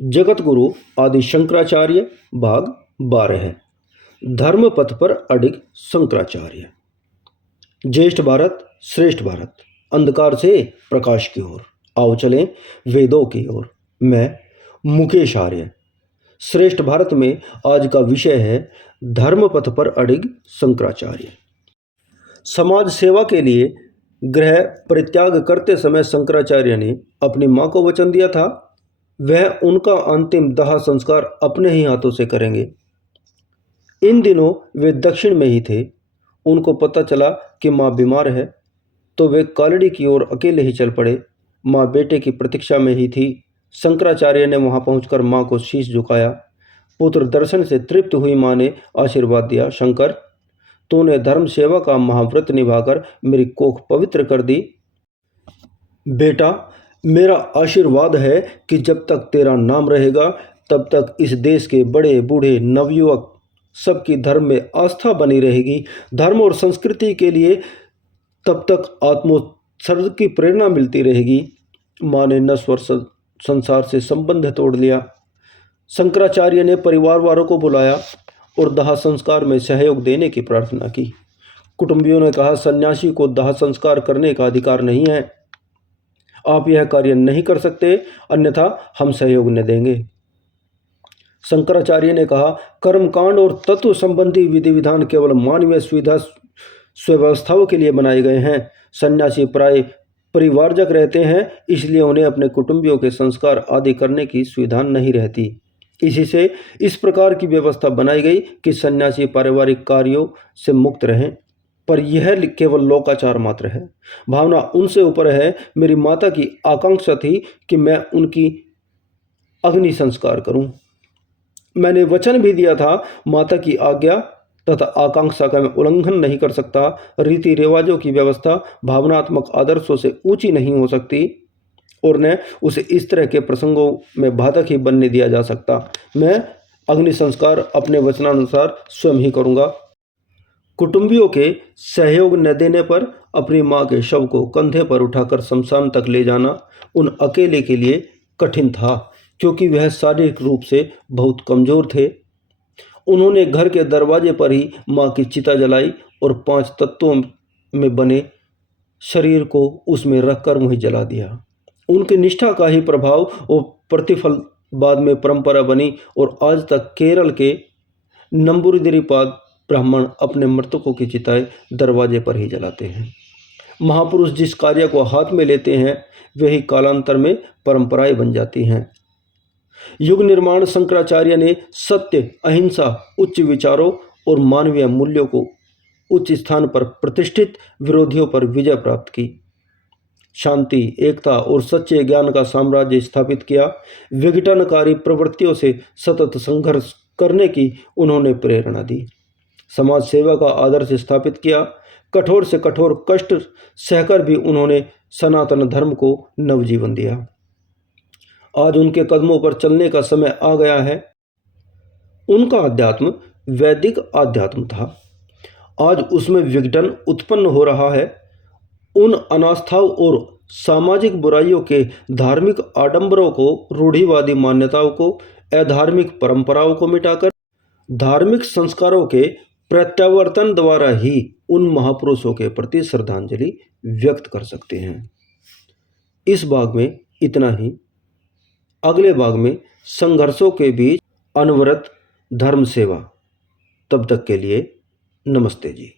जगत गुरु आदि शंकराचार्य भाग 12 है। धर्म पथ पर अडिग शंकराचार्य। ज्येष्ठ भारत श्रेष्ठ भारत, अंधकार से प्रकाश की ओर आओ चलें वेदों की ओर। मैं मुकेश आर्य। श्रेष्ठ भारत में आज का विषय है धर्म पथ पर अडिग शंकराचार्य। समाज सेवा के लिए गृह परित्याग करते समय शंकराचार्य ने अपनी मां को वचन दिया था वह उनका अंतिम दाह संस्कार अपने ही हाथों से करेंगे। इन दिनों वे दक्षिण में ही थे। उनको पता चला कि मां बीमार है तो वे कालड़ी की ओर अकेले ही चल पड़े। मां बेटे की प्रतीक्षा में ही थी। शंकराचार्य ने वहां पहुंचकर मां को शीश झुकाया। पुत्र दर्शन से तृप्त हुई मां ने आशीर्वाद दिया, शंकर तूने धर्म सेवा का महाव्रत निभाकर मेरी कोख पवित्र कर दी। बेटा, मेरा आशीर्वाद है कि जब तक तेरा नाम रहेगा तब तक इस देश के बड़े बूढ़े नवयुवक सबकी धर्म में आस्था बनी रहेगी। धर्म और संस्कृति के लिए तब तक आत्मोत्सर्ग की प्रेरणा मिलती रहेगी। मां ने नश्वर संसार से संबंध तोड़ लिया। शंकराचार्य ने परिवार वालों को बुलाया और दाह संस्कार में सहयोग देने की प्रार्थना की। कुटुंबियों ने कहा, सन्यासी को दाह संस्कार करने का अधिकार नहीं है। आप यह कार्य नहीं कर सकते, अन्यथा हम सहयोग न देंगे। शंकराचार्य ने कहा, कर्मकांड और तत्व संबंधी विधि विधान केवल मानवीय सुविधा सुव्यवस्थाओं के लिए बनाए गए हैं। सन्यासी प्राय परिवारजक रहते हैं, इसलिए उन्हें अपने कुटुंबियों के संस्कार आदि करने की सुविधा नहीं रहती। इसी से इस प्रकार की व्यवस्था बनाई गई कि सन्यासी पारिवारिक कार्यों से मुक्त रहें। पर यह केवल लोकाचार मात्र है, भावना उनसे ऊपर है। मेरी माता की आकांक्षा थी कि मैं उनकी अग्नि संस्कार करूं। मैंने वचन भी दिया था, माता की आज्ञा तथा आकांक्षा का मैं उल्लंघन नहीं कर सकता। रीति रिवाजों की व्यवस्था भावनात्मक आदर्शों से ऊंची नहीं हो सकती और न उसे इस तरह के प्रसंगों में बाधक ही बनने दिया जा सकता। मैं अग्नि संस्कार अपने वचनानुसार स्वयं ही करूंगा। कुटुंबियों के सहयोग न देने पर अपनी मां के शव को कंधे पर उठाकर शमशान तक ले जाना उन अकेले के लिए कठिन था, क्योंकि वह शारीरिक रूप से बहुत कमजोर थे। उन्होंने घर के दरवाजे पर ही मां की चिता जलाई और 5 तत्वों में बने शरीर को उसमें रखकर वहीं जला दिया। उनकी निष्ठा का ही प्रभाव और प्रतिफल बाद में परंपरा बनी और आज तक केरल के नंबूदिरीपाद ब्राह्मण अपने मृतकों की चिताएं दरवाजे पर ही जलाते हैं। महापुरुष जिस कार्य को हाथ में लेते हैं वही कालांतर में परंपराएं बन जाती हैं। युग निर्माण शंकराचार्य ने सत्य, अहिंसा, उच्च विचारों और मानवीय मूल्यों को उच्च स्थान पर प्रतिष्ठित, विरोधियों पर विजय प्राप्त की। शांति, एकता और सच्चे ज्ञान का साम्राज्य स्थापित किया। विघटनकारी प्रवृत्तियों से सतत संघर्ष करने की उन्होंने प्रेरणा दी। समाज सेवा का आदर्श स्थापित किया। कठोर से कठोर कष्ट सहकर भी उन्होंने सनातन धर्म को नवजीवन दिया। आज उनके कदमों पर चलने का समय आ गया है। उनका अध्यात्म वैदिक अध्यात्म था, आज उसमें विघटन उत्पन्न हो रहा है। उन अनास्थाओं और सामाजिक बुराइयों के धार्मिक आडंबरों को, रूढ़िवादी मान्यताओं को, अधार्मिक परंपराओं को मिटाकर धार्मिक संस्कारों के प्रत्यावर्तन द्वारा ही उन महापुरुषों के प्रति श्रद्धांजलि व्यक्त कर सकते हैं। इस भाग में इतना ही। अगले भाग में संघर्षों के बीच अनवरत धर्म सेवा। तब तक के लिए नमस्ते जी।